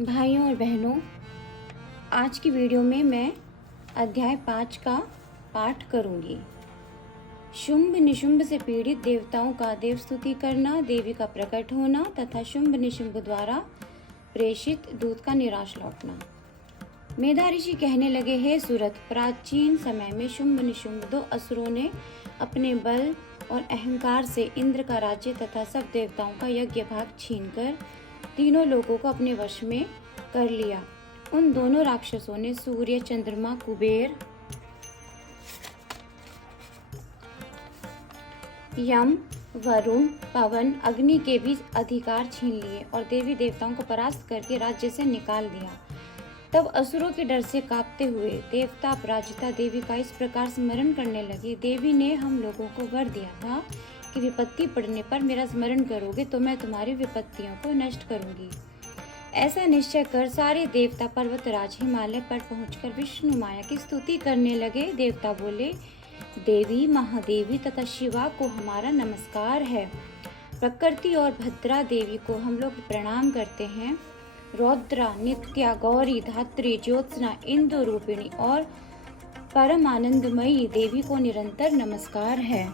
भाइयों और बहनों, आज की वीडियो में मैं अध्याय 5 का पाठ करूंगी। शुंभ निशुंभ से पीड़ित देवताओं का देवस्तुति करना, देवी का प्रकट होना तथा शुंभ निशुंभ द्वारा प्रेषित दूत का निराश लौटना। मेधा ऋषि कहने लगे, हे सुरथ, प्राचीन समय में शुंभ निशुंभ दो असुरों ने अपने बल और अहंकार से इंद्र का राज्य तथा सब देवताओं का यज्ञ भाग छीनकर तीनों लोगों को अपने वश में कर लिया। उन दोनों राक्षसों ने सूर्य, चंद्रमा, कुबेर, यम, वरुण, पवन, अग्नि के भी अधिकार छीन लिए और देवी देवताओं को परास्त करके राज्य से निकाल दिया। तब असुरों के डर से कांपते हुए देवता अपराजिता देवी का इस प्रकार स्मरण करने लगे, देवी ने हम लोगों को वर दिया था कि विपत्ति पड़ने पर मेरा स्मरण करोगे तो मैं तुम्हारी विपत्तियों को नष्ट करूंगी। ऐसा निश्चय कर सारे देवता पर्वतराज हिमालय पर पहुंचकर विष्णु माया की स्तुति करने लगे। देवता बोले, देवी, महादेवी तथा शिवा को हमारा नमस्कार है। प्रकृति और भद्रा देवी को हम लोग प्रणाम करते हैं। रौद्रा, नित्या, गौरी, धात्री, ज्योत्सना, इंदु रूपिणी और परम आनंदमयी देवी को निरंतर नमस्कार है।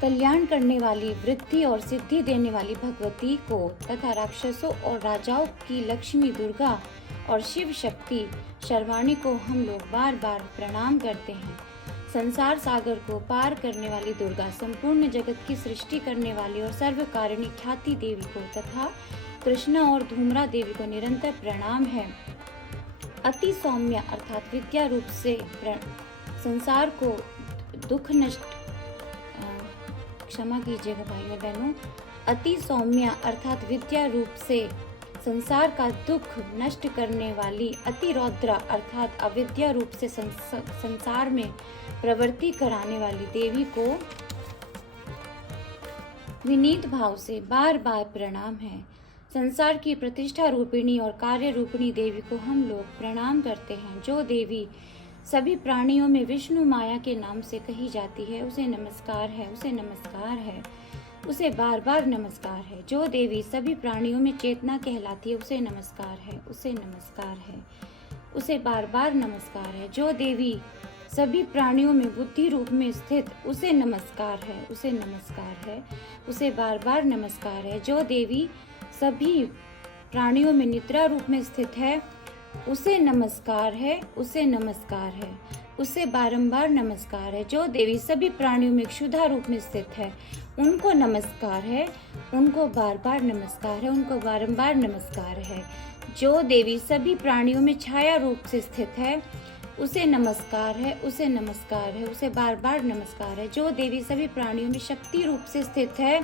कल्याण करने वाली, वृद्धि और सिद्धि देने वाली भगवती को तथा राक्षसों और राजाओं की लक्ष्मी दुर्गा और शिव शक्ति शर्वाणी को हम लोग बार बार प्रणाम करते हैं। संसार सागर को पार करने वाली दुर्गा, संपूर्ण जगत की सृष्टि करने वाली और सर्वकारिणी ख्याति देवी को तथा कृष्णा और धूम्रा देवी को निरंतर प्रणाम है। अति सौम्य अर्थात विद्या रूप से संसार को दुख नष्ट क्षमा कीजिएगा भाइयों बहनों, अति सौम्य अर्थात विद्या रूप से संसार का दुख नष्ट करने वाली, अति रौद्रा अर्थात अविद्या रूप से संसार में प्रवृत्ति कराने वाली देवी को विनीत भाव से बार बार प्रणाम है। संसार की प्रतिष्ठा रूपिणी और कार्य रूपिणी देवी को हम लोग प्रणाम करते हैं। जो देवी सभी प्राणियों में विष्णु माया के नाम से कही जाती है, उसे नमस्कार है, उसे नमस्कार है, उसे बार बार नमस्कार है। जो देवी सभी प्राणियों में चेतना कहलाती है, उसे नमस्कार है, उसे नमस्कार है, उसे बार बार नमस्कार है। जो देवी सभी प्राणियों में बुद्धि रूप में स्थित, उसे नमस्कार है, उसे नमस्कार है, उसे बार बार नमस्कार है। जो देवी सभी प्राणियों में निद्रा रूप में स्थित है, उसे नमस्कार है, उसे नमस्कार है, उसे बारंबार नमस्कार है। जो देवी सभी प्राणियों में क्षुधा रूप में स्थित है, उनको नमस्कार है, उनको बार बार नमस्कार है, उनको बारंबार नमस्कार है। जो देवी सभी प्राणियों में छाया रूप से स्थित है, उसे नमस्कार है, उसे नमस्कार है, उसे बार बार नमस्कार है। जो देवी सभी प्राणियों में शक्ति रूप से स्थित है,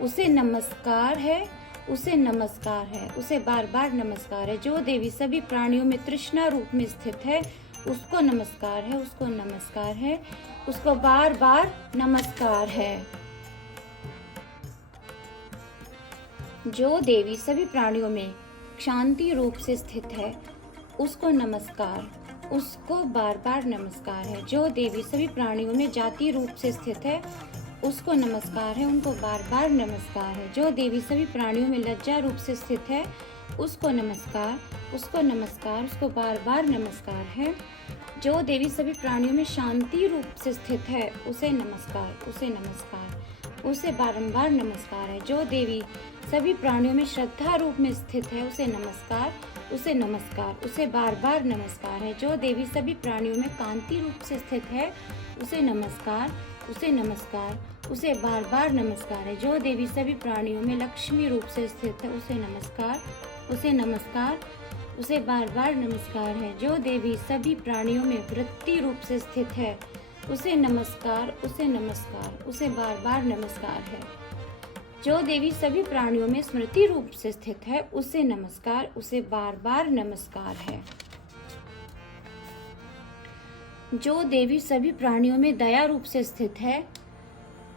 उसे नमस्कार है, उसे नमस्कार है, उसे बार बार नमस्कार है। जो देवी सभी प्राणियों में तृष्णा रूप में स्थित है, उसको नमस्कार है, उसको नमस्कार है, उसको बार बार नमस्कार है। जो देवी सभी प्राणियों में शांति रूप से स्थित है, उसको नमस्कार, उसको बार बार नमस्कार है। जो देवी सभी प्राणियों में जाति रूप से स्थित है, उसको नमस्कार है, उनको बार बार नमस्कार है। जो देवी सभी प्राणियों में लज्जा रूप से स्थित है, उसको नमस्कार, उसको नमस्कार, उसको बार बार नमस्कार है। जो देवी सभी प्राणियों में शांति रूप से स्थित है, उसे नमस्कार, उसे नमस्कार, उसे बारंबार नमस्कार है। जो देवी सभी प्राणियों में श्रद्धा रूप में स्थित है, उसे नमस्कार, उसे नमस्कार, उसे बार बार नमस्कार है। जो देवी सभी प्राणियों में कांति रूप से स्थित है, उसे नमस्कार, उसे नमस्कार, उसे बार बार नमस्कार है। जो देवी सभी प्राणियों में लक्ष्मी रूप से स्थित है, उसे नमस्कार, उसे नमस्कार, उसे बार बार नमस्कार है। जो देवी सभी प्राणियों में वृत्ति रूप से स्थित है, उसे नमस्कार, उसे नमस्कार, उसे बार बार नमस्कार है। जो देवी सभी प्राणियों में स्मृति रूप से स्थित है, उसे नमस्कार, उसे बार बार नमस्कार है। जो देवी सभी प्राणियों में दया रूप से स्थित है,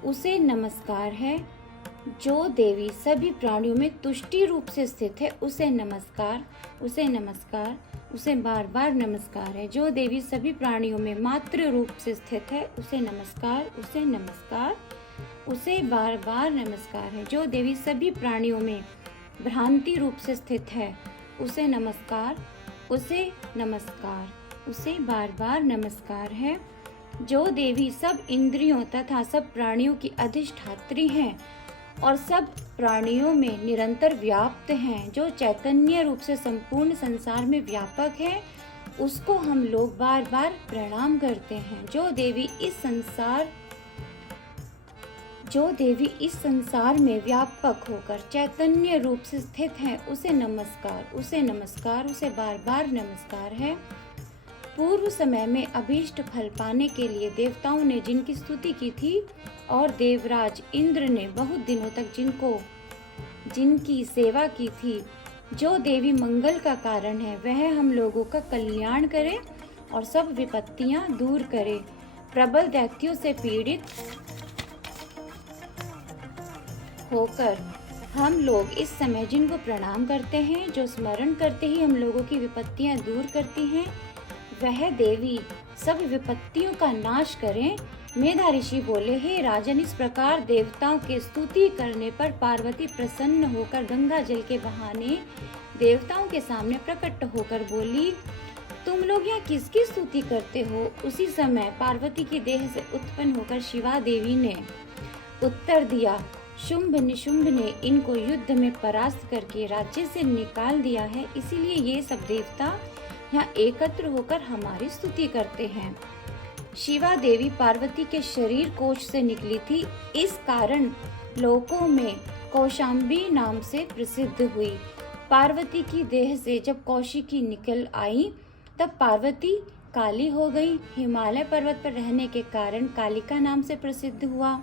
उसे नमस्कार है। जो देवी सभी प्राणियों में तुष्टि रूप से स्थित है, उसे नमस्कार, उसे नमस्कार, उसे बार बार नमस्कार है। जो देवी सभी प्राणियों में मातृ रूप से स्थित है, उसे नमस्कार, उसे नमस्कार, उसे बार बार नमस्कार है। जो देवी सभी प्राणियों में भ्रांति रूप से स्थित है, उसे नमस्कार, उसे नमस्कार, उसे बार बार नमस्कार है। जो देवी सब इंद्रियों तथा सब प्राणियों की अधिष्ठात्री हैं और सब प्राणियों में निरंतर व्याप्त हैं, जो चैतन्य रूप से संपूर्ण संसार में व्यापक है, उसको हम लोग बार बार प्रणाम करते हैं। जो देवी इस संसार में व्यापक होकर चैतन्य रूप से स्थित है, उसे नमस्कार, उसे नमस्कार, उसे बार बार नमस्कार है। पूर्व समय में अभीष्ट फल पाने के लिए देवताओं ने जिनकी स्तुति की थी और देवराज इंद्र ने बहुत दिनों तक जिनकी सेवा की थी, जो देवी मंगल का कारण है, वह हम लोगों का कल्याण करे और सब विपत्तियां दूर करे। प्रबल दैत्यों से पीड़ित होकर हम लोग इस समय जिनको प्रणाम करते हैं, जो स्मरण करते ही हम लोगों की विपत्तियां दूर करती हैं, वह देवी सब विपत्तियों का नाश करें। मेधा ऋषि बोले, हे राजन, इस प्रकार देवताओं के स्तुति करने पर पार्वती प्रसन्न होकर गंगा जल के बहाने देवताओं के सामने प्रकट होकर बोली, तुम लोग यहाँ किसकी स्तुति करते हो? उसी समय पार्वती की देह से उत्पन्न होकर शिवा देवी ने उत्तर दिया, शुंभ निशुंभ ने इनको युद्ध में परास्त करके राज्य से निकाल दिया है, इसीलिए ये सब देवता यहाँ एकत्र होकर हमारी स्तुति करते हैं। शिवा देवी पार्वती के शरीर कोश से निकली थी, इस कारण लोकों में कौशाम्बी नाम से प्रसिद्ध हुई। पार्वती की देह से जब कौशिकी निकल आई, तब पार्वती काली हो गई। हिमालय पर्वत पर रहने के कारण कालिका नाम से प्रसिद्ध हुआ।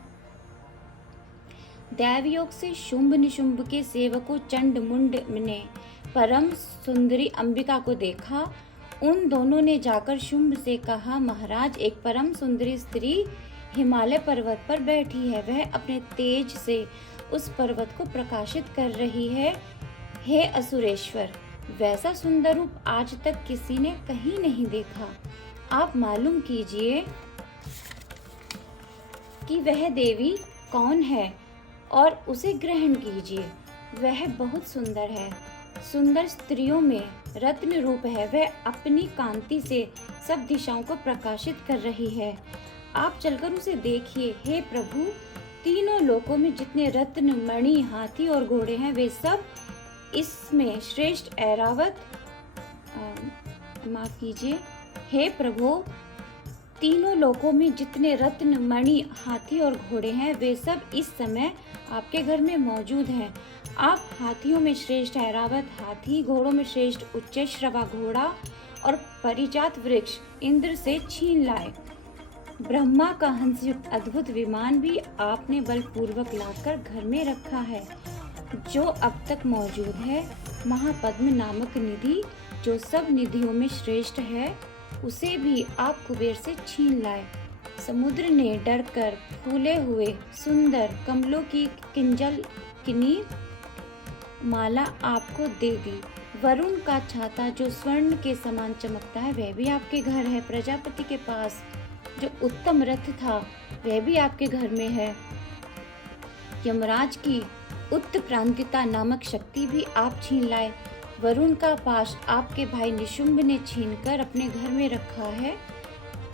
दैवयोग से शुंभ निशुंभ के सेवकों चंड मुंड ने परम सुंदरी अंबिका को देखा। उन दोनों ने जाकर शुंभ से कहा, महाराज, एक परम सुंदरी स्त्री हिमालय पर्वत पर बैठी है, वह अपने तेज से उस पर्वत को प्रकाशित कर रही है। हे असुरेश्वर, वैसा सुंदर रूप आज तक किसी ने कहीं नहीं देखा। आप मालूम कीजिए कि वह देवी कौन है और उसे ग्रहण कीजिए। वह बहुत सुंदर है, सुंदर स्त्रियों में रत्न रूप है, वह अपनी कांति से सब दिशाओं को प्रकाशित कर रही है। आप चलकर उसे देखिए। हे प्रभु, तीनों लोकों में जितने रत्न, मणि, हाथी और घोड़े हैं, वे सब इसमें श्रेष्ठ ऐरावत माफ कीजिए। हे प्रभु, तीनों लोकों में जितने रत्न, मणि, हाथी और घोड़े हैं, वे सब इस समय आपके घर में मौजूद हैं। आप हाथियों में श्रेष्ठ ऐरावत हाथी, घोड़ों में श्रेष्ठ उच्चैश्रवा घोड़ा और परिजात वृक्ष इंद्र से छीन लाए। ब्रह्मा का हंसयुक्त अद्भुत विमान भी आपने बलपूर्वक लाकर घर में रखा है, जो अब तक मौजूद है। महापद्म नामक निधि, जो सब निधियों में श्रेष्ठ है, उसे भी आप कुबेर से छीन लाए। समुद्र ने डरकर फूले हुए सुंदर कमलों की किनी माला आपको दे दी। वरुण का छाता, जो स्वर्ण के समान चमकता है, वह भी आपके घर है। प्रजापति के पास जो उत्तम रथ था, वह भी आपके घर में है। यमराज की उत्क्रांतिता नामक शक्ति भी आप छीन लाए। वरुण का पाश आपके भाई निशुंभ ने छीनकर अपने घर में रखा है।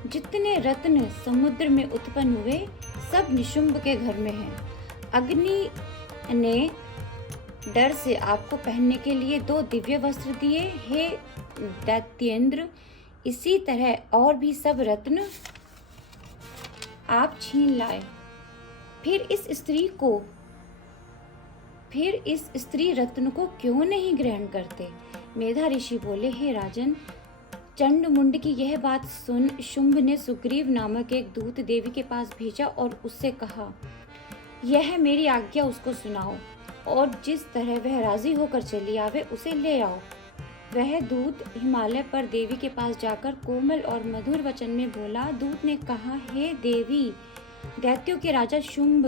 जितने रत्न समुद्र में उत्पन्न हुए, सब निशुंभ के घर में हैं। अग्नि ने डर से आपको पहनने के लिए 2 दिव्य वस्त्र दिए। हे दैत्येंद्र, इसी तरह और भी सब रत्न आप छीन लाए। फिर इस स्त्री रत्न को क्यों नहीं ग्रहण करते? मेधा ऋषि बोले, हे राजन, चंड मुंड की यह बात सुन शुंभ ने सुग्रीव नामक एक दूत देवी के पास भेजा और उससे कहा, यह मेरी आज्ञा उसको सुनाओ और जिस तरह वह राजी होकर चली आवे, उसे ले आओ। वह दूत हिमालय पर देवी के पास जाकर कोमल और मधुर वचन में बोला। दूत ने कहा, हे देवी, दैत्यों के राजा शुंभ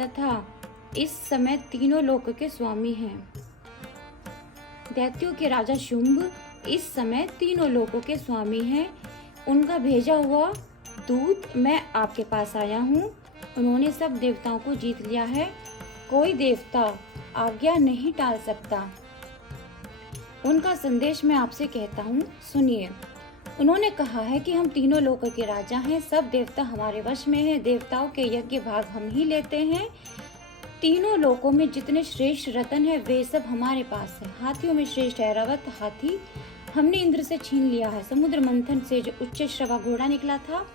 तथा इस समय तीनों लोक के स्वामी हैं। दैत्यों के राजा शुंभ इस समय तीनों लोकों के स्वामी हैं। उनका भेजा हुआ दूत मैं आपके पास आया हूँ। उन्होंने सब देवताओं को जीत लिया है। कोई देवता आज्ञा नहीं टाल सकता। उनका संदेश मैं आपसे कहता हूँ, सुनिए। उन्होंने कहा है कि हम तीनों लोकों के राजा हैं, सब देवता हमारे वश में हैं, देवताओं के यज्ञ भाग हम ही लेते हैं। तीनों लोकों में जितने श्रेष्ठ रत्न है वे सब हमारे पास है। हाथियों में श्रेष्ठ ऐरावत हाथी हमने इंद्र से छीन लिया है। समुद्र मंथन से जो उच्च श्रवा घोड़ा निकला था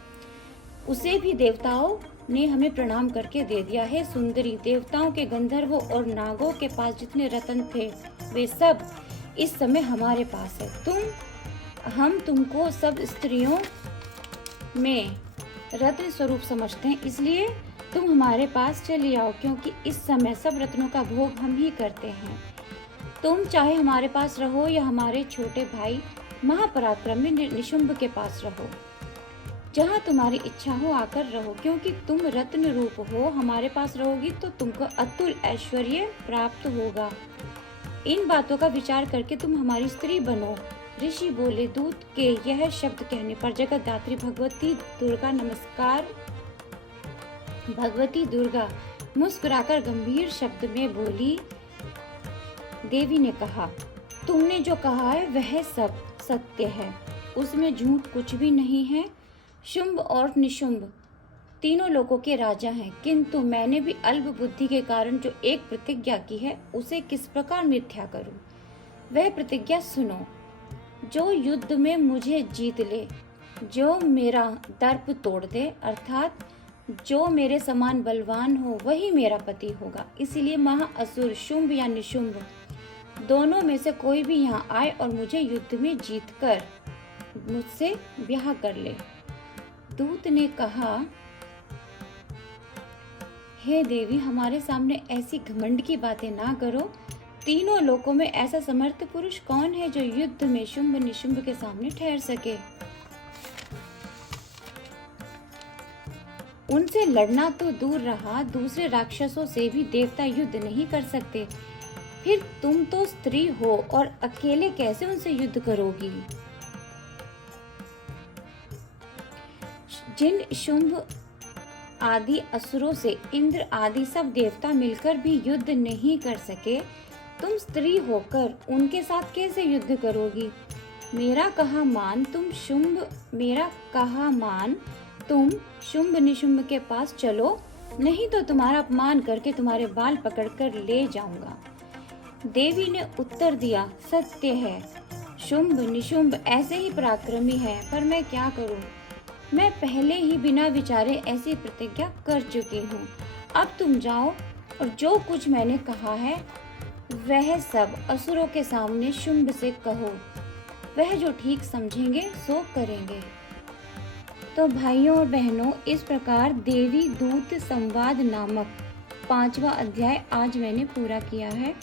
उसे भी देवताओं ने हमें प्रणाम करके दे दिया है। सुंदरी, देवताओं के गंधर्वों और नागों के पास जितने रत्न थे वे सब इस समय हमारे पास है। हम तुमको सब स्त्रियों में रत्न स्वरूप समझते हैं, इसलिए तुम हमारे पास चली आओ, क्योंकि इस समय सब रत्नों का भोग हम ही करते हैं। तुम चाहे हमारे पास रहो या हमारे छोटे भाई महापराक्रमी निशुंभ के पास रहो, जहाँ तुम्हारी इच्छा हो आकर रहो, क्योंकि तुम रत्न रूप हो। हमारे पास रहोगी तो तुमको अतुल ऐश्वर्य प्राप्त होगा। इन बातों का विचार करके तुम हमारी स्त्री बनो। ऋषि बोले, दूत के यह शब्द कहने पर जगतदात्री भगवती दुर्गा नमस्कार। भगवती दुर्गा मुस्कुराकर गंभीर शब्द में बोली। देवी ने कहा, तुमने जो कहा है वह सब सत्य है, उसमें झूठ कुछ भी नहीं है। शुंभ और निशुंभ तीनों लोगों के राजा हैं, किंतु मैंने भी अल्प बुद्धि के कारण जो एक प्रतिज्ञा की है उसे किस प्रकार मिथ्या करूं। वह प्रतिज्ञा सुनो। जो युद्ध में मुझे जीत ले, जो मेरा दर्प तोड़ दे, अर्थात जो मेरे समान बलवान हो, वही मेरा पति होगा। इसलिए महाअसुर शुंभ या निशुंभ दोनों में से कोई भी यहाँ आए और मुझे युद्ध में जीतकर मुझसे ब्याह कर ले। दूत ने कहा, हे देवी, हमारे सामने ऐसी घमंड की बातें ना करो। तीनों लोकों में ऐसा समर्थ पुरुष कौन है जो युद्ध में शुंभ निशुंभ के सामने ठहर सके। उनसे लड़ना तो दूर रहा, दूसरे राक्षसों से भी देवता युद्ध नहीं कर सकते। फिर तुम तो स्त्री हो और अकेले कैसे उनसे युद्ध करोगी। जिन शुंभ आदि असुरों से इंद्र आदि सब देवता मिलकर भी युद्ध नहीं कर सके, तुम स्त्री होकर उनके साथ कैसे युद्ध करोगी। मेरा कहा मान तुम शुंभ निशुंभ के पास चलो, नहीं तो तुम्हारा अपमान करके तुम्हारे बाल पकड़कर ले जाऊंगा। देवी ने उत्तर दिया, सत्य है, शुंभ निशुंभ ऐसे ही पराक्रमी है, पर मैं क्या करूं। मैं पहले ही बिना विचारे ऐसी प्रतिज्ञा कर चुकी हूँ। अब तुम जाओ और जो कुछ मैंने कहा है वह सब असुरों के सामने शुंभ से कहो, वह जो ठीक समझेंगे सो करेंगे। तो भाइयों और बहनों, इस प्रकार देवी दूत संवाद नामक 5वां अध्याय आज मैंने पूरा किया है।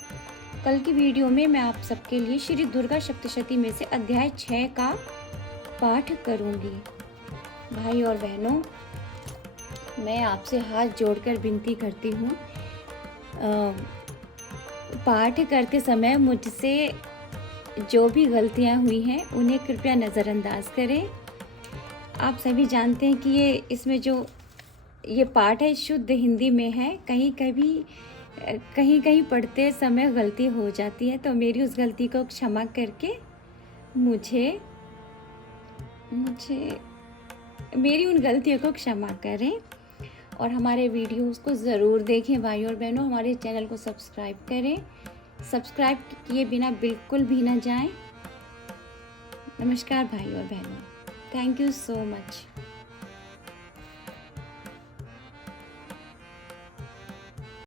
कल की वीडियो में मैं आप सबके लिए श्री दुर्गा सप्तशती में से अध्याय 6 का पाठ करूंगी। भाई और बहनों, मैं आपसे हाथ जोड़कर विनती करती हूँ, पाठ करते समय मुझसे जो भी गलतियाँ हुई हैं उन्हें कृपया नज़रअंदाज करें। आप सभी जानते हैं कि इसमें जो ये पाठ है शुद्ध हिंदी में है, कहीं कहीं पढ़ते समय गलती हो जाती है, तो मेरी उस गलती को क्षमा करके मेरी उन गलतियों को क्षमा करें और हमारे वीडियोस को ज़रूर देखें। भाई और बहनों, हमारे चैनल को सब्सक्राइब करें, सब्सक्राइब किए बिना बिल्कुल भी ना जाएं। नमस्कार भाई और बहनों, थैंक यू सो मच।